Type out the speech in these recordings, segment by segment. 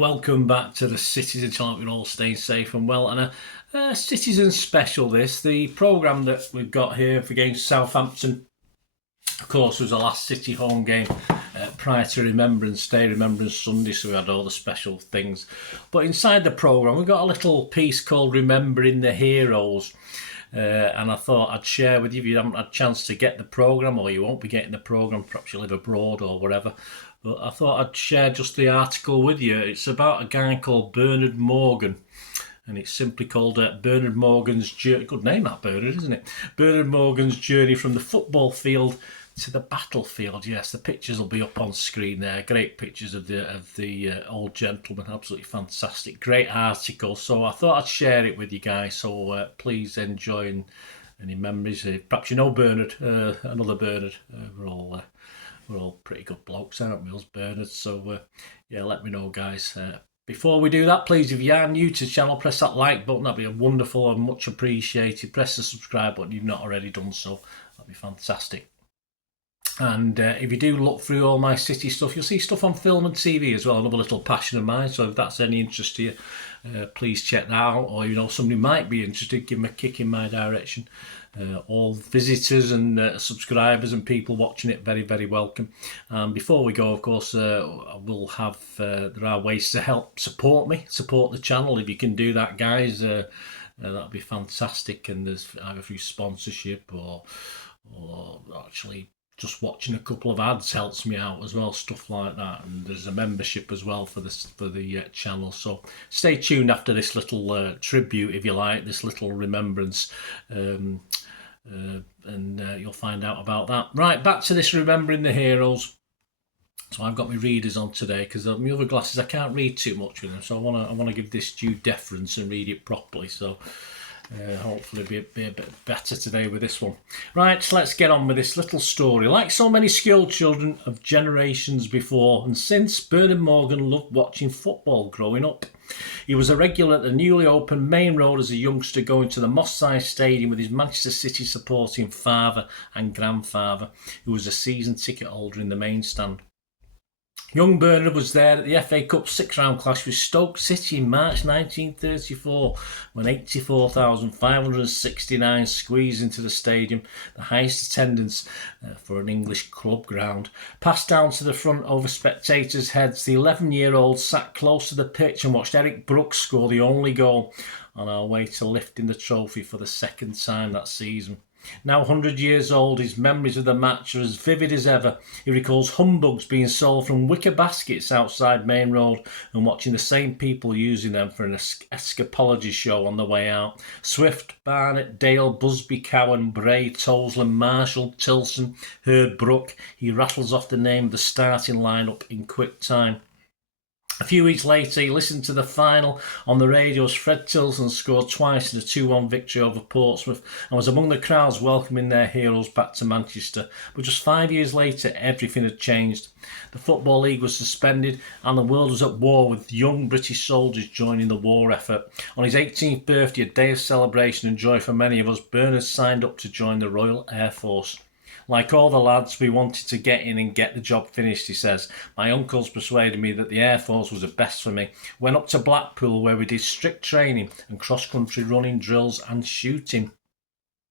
welcome back to the Citizen Channel. We're all staying safe and well, and a Citizen special. The programme that we've got here for against Southampton, of course, was the last City home game prior to Remembrance Day, Remembrance Sunday, so we had all the special things. But inside the programme, we've got a little piece called Remembering the Heroes. And I thought I'd share with you if you haven't had a chance to get the programme, or you won't be getting the programme, perhaps you live abroad or whatever. But I thought I'd share just the article with you. It's about a guy called Bernard Morgan, and it's simply called Bernard Morgan's Journey. Good name, that Bernard, isn't it? Bernard Morgan's Journey from the Football Field to the Battlefield. Yes, the pictures will be up on screen there. Great pictures of the old gentleman. Absolutely fantastic. Great article. So I thought I'd share it with you guys. So please enjoy any memories. Perhaps you know Bernard, another Bernard. We're all pretty good blokes, aren't we, us Bernards? So yeah, let me know, guys. Before we do that, please, if you are new to the channel, press that like button. That'd be wonderful and much appreciated. Press the subscribe button if you've not already done so. That'd be fantastic. And if you do look through all my City stuff, you'll see stuff on film and TV as well, another little passion of mine. So if that's any interest to you, please check that out. Or you know somebody might be interested, give them a kick in my direction. All visitors and subscribers and people watching it, very, very welcome. Before we go, of course, I will have there are ways to help support me, support the channel. If you can do that, guys, that'd be fantastic. And there's either through sponsorship or actually just watching a couple of ads helps me out as well, stuff like that. And there's a membership as well for the channel. So stay tuned after this little tribute, if you like, this little remembrance, and you'll find out about that. Right, back to this Remembering the Heroes. So I've got my readers on today because my other glasses I can't read too much with them. So I want to give this due deference and read it properly. So. Hopefully be a bit better today with this one. Right, so let's get on with this little story. Like so many skilled children of generations before and since, Bernard Morgan loved watching football growing up. He was a regular at the newly opened Main Road as a youngster, going to the Moss Side Stadium with his Manchester City supporting father and grandfather, who was a season ticket holder in the main stand. Young Bernard was there at the FA Cup six-round clash with Stoke City in March 1934 when 84,569 squeezed into the stadium, the highest attendance for an English club ground. Passed down to the front over spectators' heads, the 11-year-old sat close to the pitch and watched Eric Brooks score the only goal on our way to lifting the trophy for the second time that season. Now 100 years old, his memories of the match are as vivid as ever. He recalls humbugs being sold from wicker baskets outside Main Road and watching the same people using them for an escapology show on the way out. Swift, Barnett, Dale, Busby, Cowan, Bray, Toseland, Marshall, Tilson, Hurd, Brook. He rattles off the name of the starting lineup in quick time. A few weeks later, he listened to the final on the radio as Fred Tilson scored twice in a 2-1 victory over Portsmouth and was among the crowds welcoming their heroes back to Manchester. But just 5 years later, everything had changed. The Football League was suspended and the world was at war, with young British soldiers joining the war effort. On his 18th birthday, a day of celebration and joy for many of us, Bernard signed up to join the Royal Air Force. Like all the lads, we wanted to get in and get the job finished, he says. My uncles persuaded me that the Air Force was the best for me. Went up to Blackpool where we did strict training and cross-country running drills and shooting.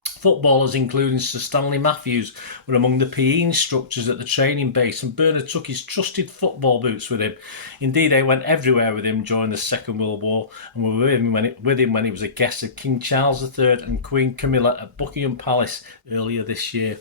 Footballers, including Sir Stanley Matthews, were among the PE instructors at the training base, and Bernard took his trusted football boots with him. Indeed, they went everywhere with him during the Second World War and were with him when he was a guest of King Charles III and Queen Camilla at Buckingham Palace earlier this year.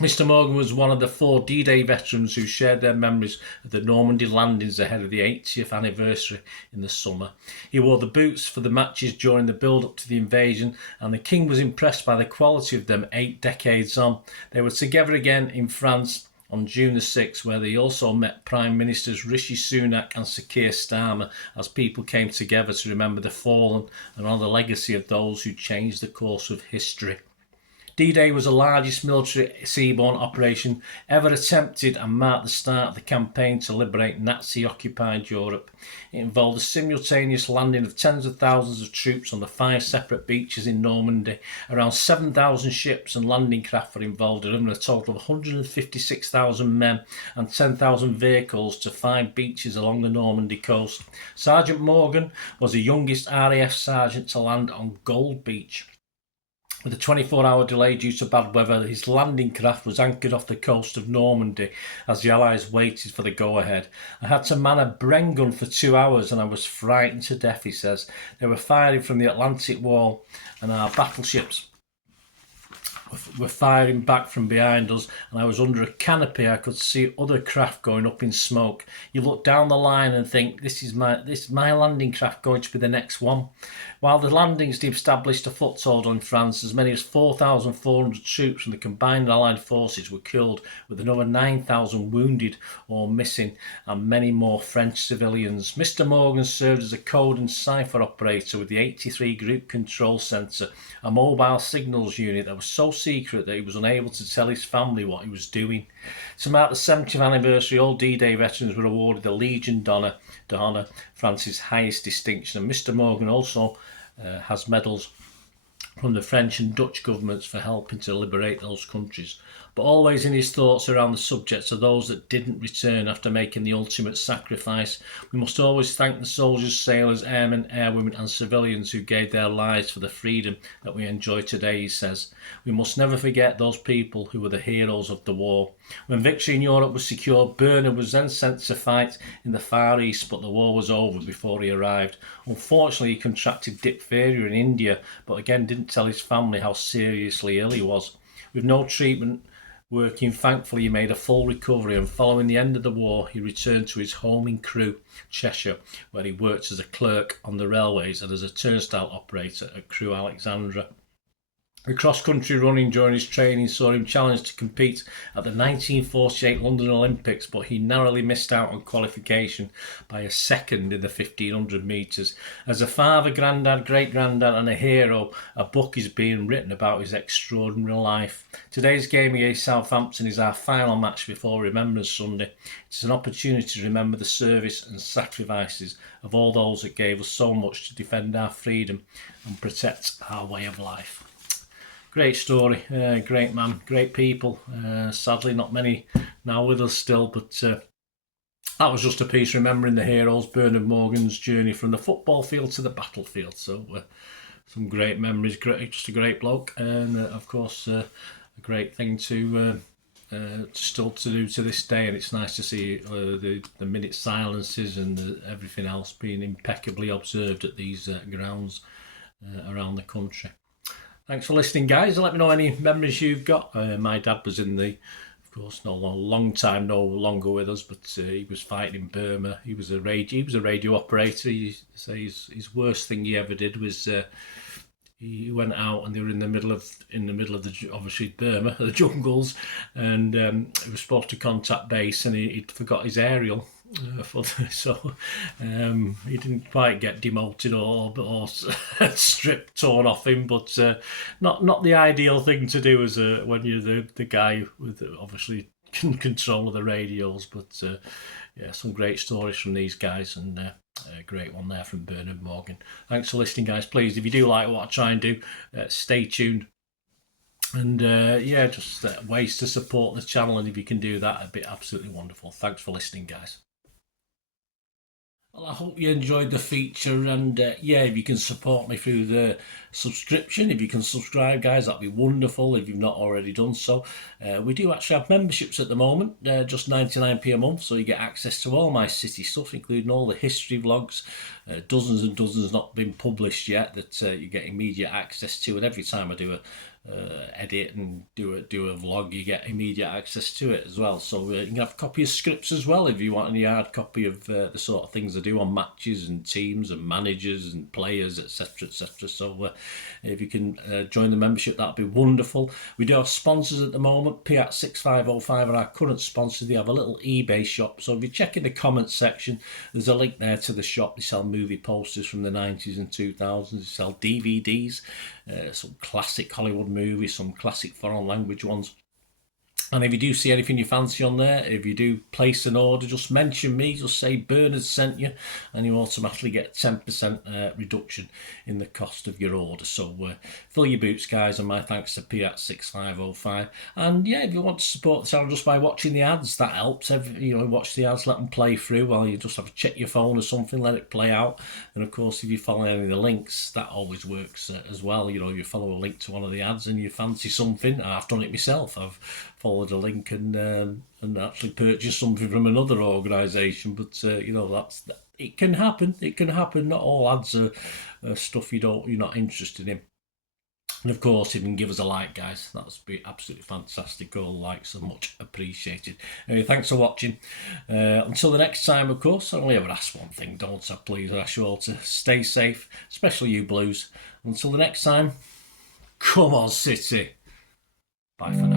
Mr. Morgan was one of the 4 D-Day veterans who shared their memories of the Normandy landings ahead of the 80th anniversary in the summer. He wore the boots for the matches during the build-up to the invasion, and the King was impressed by the quality of them 8 decades on. They were together again in France on June the 6th, where they also met Prime Ministers Rishi Sunak and Sir Keir Starmer as people came together to remember the fallen and honour the legacy of those who changed the course of history. D-Day was the largest military seaborne operation ever attempted and marked the start of the campaign to liberate Nazi-occupied Europe. It involved the simultaneous landing of tens of thousands of troops on the 5 separate beaches in Normandy. Around 7,000 ships and landing craft were involved, delivering a total of 156,000 men and 10,000 vehicles to 5 beaches along the Normandy coast. Sergeant Morgan was the youngest RAF sergeant to land on Gold Beach. With a 24-hour delay due to bad weather, his landing craft was anchored off the coast of Normandy as the Allies waited for the go-ahead. I had to man a Bren gun for 2 hours and I was frightened to death, he says. They were firing from the Atlantic Wall and our battleships were firing back from behind us, and I was under a canopy. I could see other craft going up in smoke. You look down the line and think, this is my landing craft going to be the next one. While the landings established a foothold on France, as many as 4,400 troops from the combined Allied forces were killed, with another 9,000 wounded or missing, and many more French civilians. Mr. Morgan served as a code and cipher operator with the 83 Group Control Centre, a mobile signals unit that was so secret that he was unable to tell his family what he was doing. To mark the 70th anniversary, all D-Day veterans were awarded the Legion d'Honour, France's highest distinction, and Mr. Morgan also has medals from the French and Dutch governments for helping to liberate those countries. But always in his thoughts around the subjects are those that didn't return after making the ultimate sacrifice. We must always thank the soldiers, sailors, airmen, airwomen and civilians who gave their lives for the freedom that we enjoy today, he says. We must never forget those people who were the heroes of the war. When victory in Europe was secured, Bernard was then sent to fight in the Far East, but the war was over before he arrived. Unfortunately, he contracted diphtheria in India, but again didn't tell his family how seriously ill he was. With no treatment working, thankfully he made a full recovery, and following the end of the war he returned to his home in Crewe, Cheshire, where he worked as a clerk on the railways and as a turnstile operator at Crewe Alexandra. The cross-country running during his training saw him challenged to compete at the 1948 London Olympics, but he narrowly missed out on qualification by a second in the 1500 metres. As a father, granddad, great-granddad and a hero, a book is being written about his extraordinary life. Today's game against Southampton is our final match before Remembrance Sunday. It's an opportunity to remember the service and sacrifices of all those that gave us so much to defend our freedom and protect our way of life. Great story, great man, great people. Sadly, not many now with us still, but that was just a piece remembering the heroes, Bernard Morgan's journey from the football field to the battlefield. So some great memories, just a great bloke, and of course a great thing to still to do to this day. And it's nice to see the minute silences and everything else being impeccably observed at these grounds around the country. Thanks for listening, guys. Let me know any memories you've got. My dad was in the, of course, no longer with us, but he was fighting in Burma. He was a radio operator. He says his worst thing he ever did was he went out and they were in the middle of the obviously Burma, the jungles, and he was supposed to contact base, and he'd forgot his aerial. So he didn't quite get demoted or strip torn off him, but not the ideal thing to do as when you're the guy with obviously control of the radios. But yeah, some great stories from these guys, and a great one there from Bernard Morgan. Thanks for listening, guys. Please, if you do like what I try and do, stay tuned. And yeah, just ways to support the channel, and if you can do that, it'd be absolutely wonderful. Thanks for listening, guys. Well, I hope you enjoyed the feature, and yeah, if you can support me through the subscription, if you can subscribe, guys, that'd be wonderful if you've not already done so. We do actually have memberships at the moment, just 99p a month, so you get access to all my city stuff, including all the history vlogs, dozens and dozens not been published yet that you get immediate access to, and every time I do a edit and do a vlog, you get immediate access to it as well. So you can have a copy of scripts as well if you want any hard copy of the sort of things I do on matches and teams and managers and players, etc, etc. So if you can join the membership, that'd be wonderful. We do have sponsors at the moment. Piat6505 are our current sponsors. They have a little eBay shop, so if you check in the comments section, there's a link there to the shop. They sell movie posters from the 90s and 2000s. They sell DVDs, some classic Hollywood movies, some classic foreign language ones. And if you do see anything you fancy on there, if you do place an order, just mention me, just say Bernard sent you, and you automatically get 10% reduction in the cost of your order. So fill your boots, guys, and my thanks to Piat6505. And yeah, if you want to support the channel just by watching the ads, that helps. Watch the ads, let them play through while you just have to check your phone or something, let it play out. And of course, if you follow any of the links, that always works as well. If you follow a link to one of the ads and you fancy something, I've done it myself. I've followed a link and actually purchase something from another organisation. But it can happen. It can happen. Not all ads are stuff you're not interested in. And of course, if you can give us a like, guys, that would be absolutely fantastic. All likes are much appreciated. Anyway, thanks for watching. Until the next time, of course, I only ever ask one thing, don't I? Please, I ask you all to stay safe, especially you Blues. Until the next time, come on, City. Bye for now.